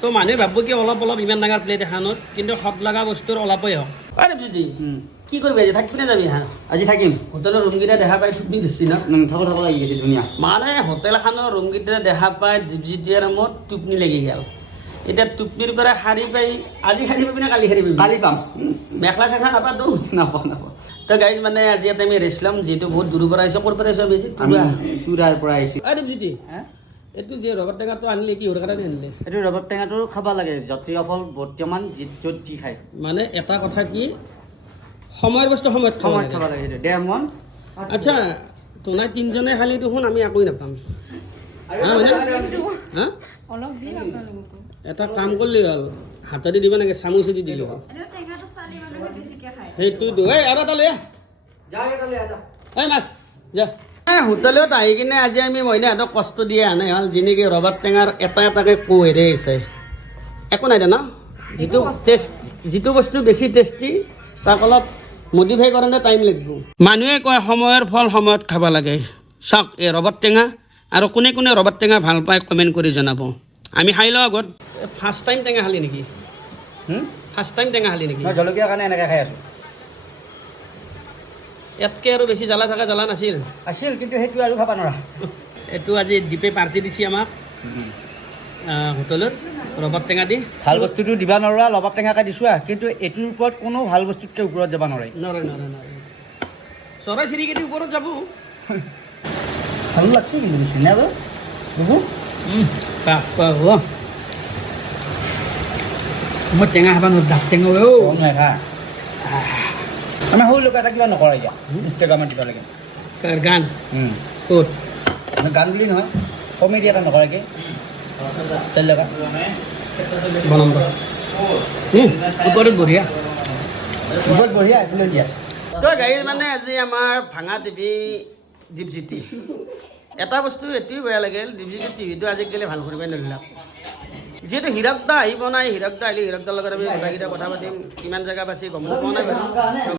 তো মানুহে ভাবব কি অলপ অলপ ইমান ডাঙৰ প্লেট এখানত কিন্তু সৎ লগা বস্তুৰ অলপেই হওক আৰে যদি কি কৰিবি আজি থাকিবি নে যাবি হা আজি থাকিম হোটেলৰ ৰুমকেইটা দেখা পাই থুপনি দিছি না থাকো থাকো লাগি গৈছে ধুনীয়া মানে হোটেল এখনৰ ৰুমকেইটা দেখা পাই দীপজিতীয়াৰ মত টোপনি লাগি গ'ল এতিয়া টোপনিৰ পৰা সাৰি পাই আজি সাৰি পাবি নে কালি সাৰি পাবি কালি পাম মেখেলা চেখেলা নাপাতো নাপাওঁ নাপাওঁ তো গাইজ মানে আজি ইয়াতে আমি ৰেষ্ট ল'ম যিহেতু বহুত দূৰৰ পৰা আহিছোঁ ক'ৰ পৰা আহিছোঁ বেছি তুৰাৰ পৰা আহিছোঁ আৰে দীপজিতী এইটো যে ৰবাৰ টেঙাটো আনিলে কিহৰ কাৰণে আনিলে এইটো ৰবাব টেঙাটো খাব লাগে য'তে অকল বৰ্তমান য'ত যি খায় মানে এটা কথা কি সময়ৰ বস্তু সময়ত খাব লাগে সেইটো দেহ মন আচ্ছা তোনাই তিনিজনে খালি দেখোন আমি একোৱে নাপাম অলপ দিম আপোনালোককো এটা কাম কৰিলে হ'ল হাতেদি দিব নাগে চামুচেদি দিলে হ'ল টেঙাটো ছোৱালী মানুহে বেছিকৈ খায় সেইটোতো এই আৰু এটা লৈ এই মাছ যা হোটেলত আহি কিনে আজি আমি মইনাহঁতক কষ্ট দিয়ে আনে হ'ল যেনেকৈ ৰবাৰ টেঙাৰ এটা এটাকৈ কোহেৰে আহিছে একো নাই দে ন যিটো বস্তু বেছি টেষ্টি তাক অলপ মডিফাই কৰোঁতে টাইম লাগিব মানুহে কয় সময়ৰ ফল সময়ত খাব লাগে চাওক এই ৰবাৰ টেঙা আৰু কোনে কোনে ৰবাৰ টেঙা ভাল পায় কমেণ্ট কৰি জনাব আমি খাই লওঁ আগত ফাৰ্ষ্ট টাইম টেঙা খালি নেকি ফাৰ্ষ্ট টাইম টেঙা খালি নেকি মই জলকীয়াৰ কাৰণে এনেকৈ খাই আছোঁ ইয়াতকৈ আৰু বেছি জ্বালা থকা জ্বালা নাছিল আছিল কিন্তু সেইটো আৰু খাব নোৱাৰা এইটো আজি দীপে পাৰ্টি দিছে আমাক হোটেলত ৰবাৰ টেঙা দি ভাল বস্তুটো দিবা নোৱাৰা ৰবাব টেঙাকে দিছোঁ কিন্তু এইটোৰ ওপৰত কোনো ভাল বস্তুতকৈ ওপৰত যাব নোৱাৰে নৰে চৰাই চিৰিকটি ওপৰত যাব ভাল লাগছে কিন্তু বেছি নে বাৰু মই টেঙা খাব নোৱাৰোঁ ডাক টেঙা নহয় খা আমি সৰু লোক এটা কিবা নকৰা এতিয়া টেঙামান দিব লাগে গান ক'ত গান বুলি নহয় কমেডি এটা নকৰাকৈ তেল লগা বনাম ওপৰত বঢ়িয়া বহুত বঢ়িয়া এইটো লৈ দিয়া তই গাড়ী মানে আজি আমাৰ ভাঙা টিভি দীপজ্যোতি এটা বস্তু এইটোৱে বেয়া লাগিল দীপজ্যোতি টিভিটো আজিকালি ভাল কৰিবই নলিলাক যিহেতু হীৰক দা আহিব নাই হীৰক দা আহিলে হীৰক দাৰ লগত আমি গোটেইকেইটা কথা পাতিম কিমান জেগা বাছি গম পোৱা নাই বাৰু